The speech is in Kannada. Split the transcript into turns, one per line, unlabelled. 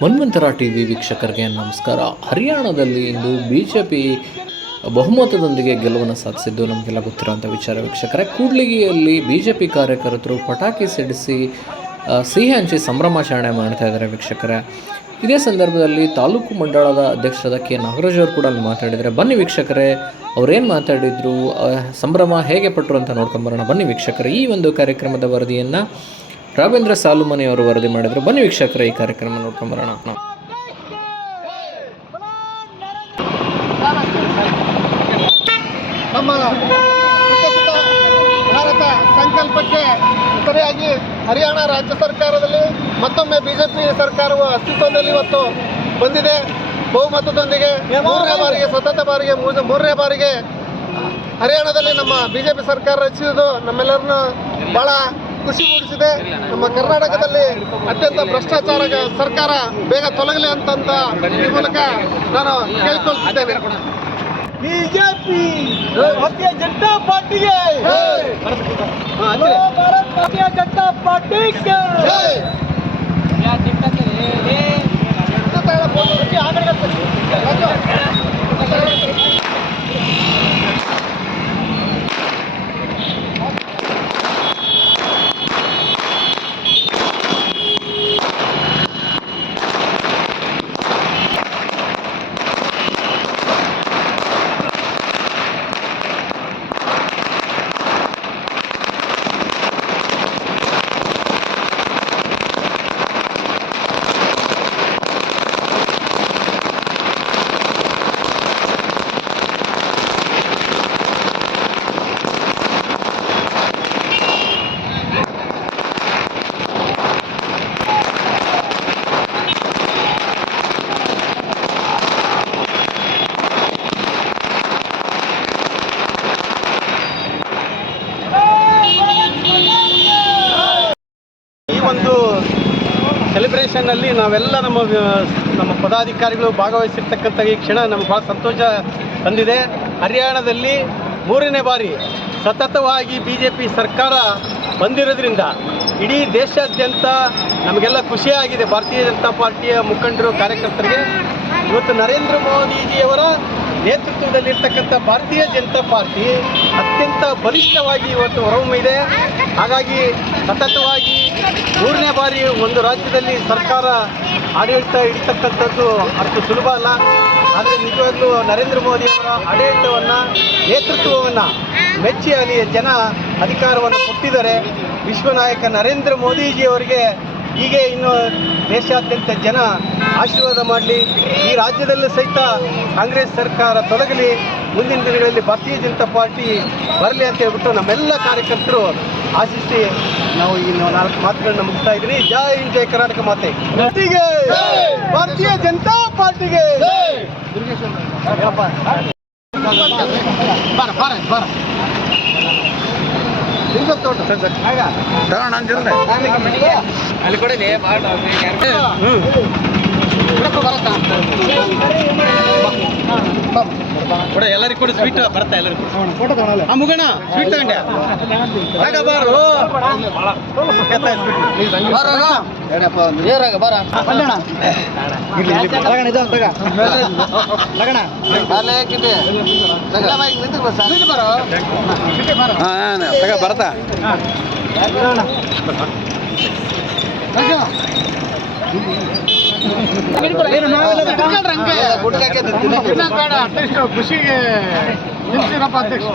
ಮನ್ವಂತರ ಟಿ ವಿ ವೀಕ್ಷಕರಿಗೆ ನಮಸ್ಕಾರ. ಹರಿಯಾಣದಲ್ಲಿ ಇಂದು ಬಿ ಜೆ ಪಿ ಬಹುಮತದೊಂದಿಗೆ ಗೆಲುವನ್ನು ಸಾಧಿಸಿದ್ದು ನಮಗೆಲ್ಲ ಗೊತ್ತಿರುವಂಥ ವಿಚಾರ ವೀಕ್ಷಕರೇ. ಕೂಡ್ಲಿಗಿಯಲ್ಲಿ ಬಿ ಜೆ ಪಿ ಕಾರ್ಯಕರ್ತರು ಪಟಾಕಿ ಸಿಡಿಸಿ ಸಿಹಿ ಹಂಚಿ ಸಂಭ್ರಮಾಚರಣೆ ಮಾಡ್ತಾ ಇದ್ದಾರೆ ವೀಕ್ಷಕರೇ. ಇದೇ ಸಂದರ್ಭದಲ್ಲಿ ತಾಲೂಕು ಮಂಡಳದ ಅಧ್ಯಕ್ಷರಾದ ಕೆ. ನಾಗರಾಜ್ ಅವರು ಕೂಡ ಅಲ್ಲಿ ಮಾತಾಡಿದರೆ ಬನ್ನಿ ವೀಕ್ಷಕರೇ, ಅವರೇನು ಮಾತಾಡಿದರು ಸಂಭ್ರಮ ಹೇಗೆ ಪಟ್ಟರು ಅಂತ ನೋಡ್ಕೊಂಬರೋಣ ಬನ್ನಿ ವೀಕ್ಷಕರೇ, ಈ ಒಂದು ಕಾರ್ಯಕ್ರಮದ ವರದಿಯನ್ನು ರಾಘವೇಂದ್ರ ಸಾಲುಮನೆಯವರು ವರದಿ ಮಾಡಿದರು. ಬನ್ನಿ ವೀಕ್ಷಕರ, ಈ ಕಾರ್ಯಕ್ರಮ ನೋಡ್ಕೊಂಬರೋಣ ನಾವು
ನಮ್ಮ ಭಾರತ ಸಂಕಲ್ಪಕ್ಕೆ ಸರಿಯಾಗಿ ಹರಿಯಾಣ ರಾಜ್ಯ ಸರ್ಕಾರದಲ್ಲಿ ಮತ್ತೊಮ್ಮೆ ಬಿಜೆಪಿ ಸರ್ಕಾರವು ಅಸ್ತಿತ್ವದಲ್ಲಿ ಇವತ್ತು ಬಂದಿದೆ. ಬಹುಮತದೊಂದಿಗೆ ಮೂರನೇ ಬಾರಿಗೆ, ಸತತ ಬಾರಿಗೆ ಮೂರ- ಮೂರನೇ ಬಾರಿಗೆ ಹರಿಯಾಣದಲ್ಲಿ ನಮ್ಮ ಬಿಜೆಪಿ ಸರ್ಕಾರ ರಚಿಸಿದ್ದು ನಮ್ಮೆಲ್ಲರನ್ನು ಬಹಳ ಖುಷಿ ಮೂಡಿಸಿದೆ. ನಮ್ಮ ಕರ್ನಾಟಕದಲ್ಲಿ ಅತ್ಯಂತ ಭ್ರಷ್ಟಾಚಾರ ಸರ್ಕಾರ ಬೇಗ ತೊಲಗಲಿ ಅಂತಂತ ಈ ಮೂಲಕ ನಾನು ಕೇಳಿಕೊಳ್ತಿದ್ದೇನೆ.
ಬಿಜೆಪಿ ಭಾರತೀಯ ಜನತಾ ಪಾರ್ಟಿಗೆ. ಭಾರತ್ ಭಾರತೀಯ ಜನತಾ ಪಾರ್ಟಿಗೆ.
ಈ ಒಂದು ಸೆಲೆಬ್ರೇಷನ್ ಅಲ್ಲಿ ನಾವೆಲ್ಲ ನಮ್ಮ ನಮ್ಮ ಪದಾಧಿಕಾರಿಗಳು ಭಾಗವಹಿಸಿರ್ತಕ್ಕಂಥ ಈ ಕ್ಷಣ ನಮ್ಗೆ ಭಾಳ ಸಂತೋಷ ತಂದಿದೆ. ಹರಿಯಾಣದಲ್ಲಿ ಮೂರನೇ ಬಾರಿ ಸತತವಾಗಿ ಬಿ ಜೆ ಪಿ ಸರ್ಕಾರ ಬಂದಿರೋದ್ರಿಂದ ಇಡೀ ದೇಶಾದ್ಯಂತ ನಮಗೆಲ್ಲ ಖುಷಿಯಾಗಿದೆ. ಭಾರತೀಯ ಜನತಾ ಪಾರ್ಟಿಯ ಮುಖಂಡರು, ಕಾರ್ಯಕರ್ತರಿಗೆ. ಇವತ್ತು ನರೇಂದ್ರ ಮೋದಿಜಿಯವರ ನೇತೃತ್ವದಲ್ಲಿರ್ತಕ್ಕಂಥ ಭಾರತೀಯ ಜನತಾ ಪಾರ್ಟಿ ಅತ್ಯಂತ ಬಲಿಷ್ಠವಾಗಿ ಇವತ್ತು ಹೊರಹೊಮ್ಮಿದೆ ಹಾಗಾಗಿ ಸತತವಾಗಿ ಮೂರನೇ ಬಾರಿ ಒಂದು ರಾಜ್ಯದಲ್ಲಿ ಸರ್ಕಾರ ಆಡಳಿತ ಇಡ್ತಕ್ಕಂಥದ್ದು ಅಷ್ಟು ಸುಲಭ ಅಲ್ಲ. ಆದರೆ ನಿಜವಾಗ್ಲೂ ನರೇಂದ್ರ ಮೋದಿಯವರ ಆಡಳಿತವನ್ನು, ನೇತೃತ್ವವನ್ನು ಮೆಚ್ಚಿ ಅಲ್ಲಿ ಜನ ಅಧಿಕಾರವನ್ನು ಕೊಟ್ಟಿದ್ದಾರೆ. ವಿಶ್ವನಾಯಕ ನರೇಂದ್ರ ಮೋದಿಜಿಯವರಿಗೆ ಹೀಗೆ ಇನ್ನು ದೇಶಾದ್ಯಂತ ಜನ ಆಶೀರ್ವಾದ ಮಾಡಲಿ. ಈ ರಾಜ್ಯದಲ್ಲೂ ಸಹಿತ ಕಾಂಗ್ರೆಸ್ ಸರ್ಕಾರ ತೊಲಗಲಿ. ಮುಂದಿನ ದಿನಗಳಲ್ಲಿ ಭಾರತೀಯ ಜನತಾ ಪಾರ್ಟಿ ಬರಲಿ ಅಂತ ಹೇಳ್ಬಿಟ್ಟು ನಮ್ಮೆಲ್ಲ ಕಾರ್ಯಕರ್ತರು ಆಶಿಸಿ ನಾವು ಈ ನಾಲ್ಕು ಮಾತುಗಳನ್ನ ಮುಗಿಸ್ತಾ ಇದ್ದೀನಿ. ಜೈ ಹಿಂದ್ ಜೈ ಕರ್ನಾಟಕ ಮಾತೆ. ಭಾರತೀಯ ಜನತಾ ಪಾರ್ಟಿಗೆ. ಬಾರ ಬಾರ ಬಾರ ನಿಮ್ಗೆ ತೋಟ
ಅಲ್ಲಿ ಕೊಡಿ
ಹ್ಮ್ ಕೊಡ ಎಲ್ಲರಿಗೂ ಕೂಡ ಸ್ವೀಟ್ ಬರ್ತಾ ಎಲ್ಲರಿಗೂ ಆ ಮುಗಣ ಸ್ವೀಟ್ ತಗೊಂಡೆ. ಆಗ ಬಾರು.
ಬಲ್ಲಣ್ಣ ಲಗಣ ಇದು ತಗ ಲಗಣ.
ಬರ್ತಾ. ಖುಷಿಗೆ ನಿಲ್ಸಿರಪ್ಪ ಅಧ್ಯಕ್ಷ.